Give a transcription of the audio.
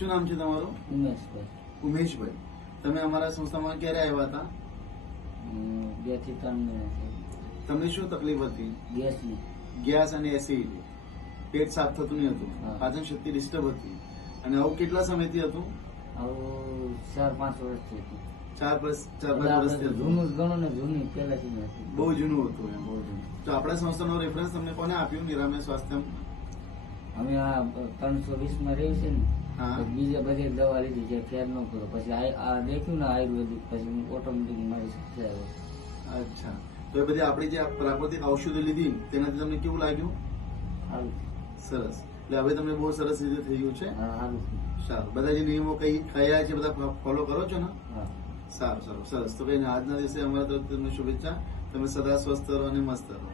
શું નામ છે તમારું? ઉમેશભાઈ. ઉમેશભાઈ. તમે અમારા સંસ્થામાં ક્યારે આવ્યા હતા? બેથી ત્રણ મહિના તમને શું તકલીફ હતી? ગેસની. ગેસ અને એસિડ. પેટ સાફ થતું નહીં હતું. પાચન શક્તિ ડિસ્ટર્બ હતી. અને આવું કેટલા સમયથી હતું? આવું ચાર પાંચ વર્ષથી હતું. ચાર વર્ષ ચાર પાંચ વર્ષથી જૂનું ગણો ને જૂની પહેલાથી બહુ જૂનું હતું એમ. બહુ જૂનું. તો આપણા સંસ્થાનો રેફરન્સ તમને કોને આપ્યું? નિરામય સ્વાસ્થ્ય અમે આ ત્રણસો વીસમાં રહીએ રહી છે ને. બીજે બધે દવા લીધી જે ફેર ન કરો. પછી આ દેખ્યું ને આયુર્વેદિક પછી હું ઓટોમેટિક મારી સાથે આવ્યો. અચ્છા. તો એ બધી આપણી જે પ્રાકૃતિક ઔષધિ લીધી તેનાથી તમને કેવું લાગ્યું? સારું. સરસ. એટલે હવે તમને બહુ સરસ રીતે થઈ ગયું છે? સારું બધા જે નિયમો કઈ કયા છે બધા ફોલો કરો છો ને? હા. સારું સારું. સરસ. તો કઈ આજના દિવસે અમારા તરફ તમને શુભેચ્છા. તમે સદા સ્વસ્થ રહો અને મસ્ત રહો.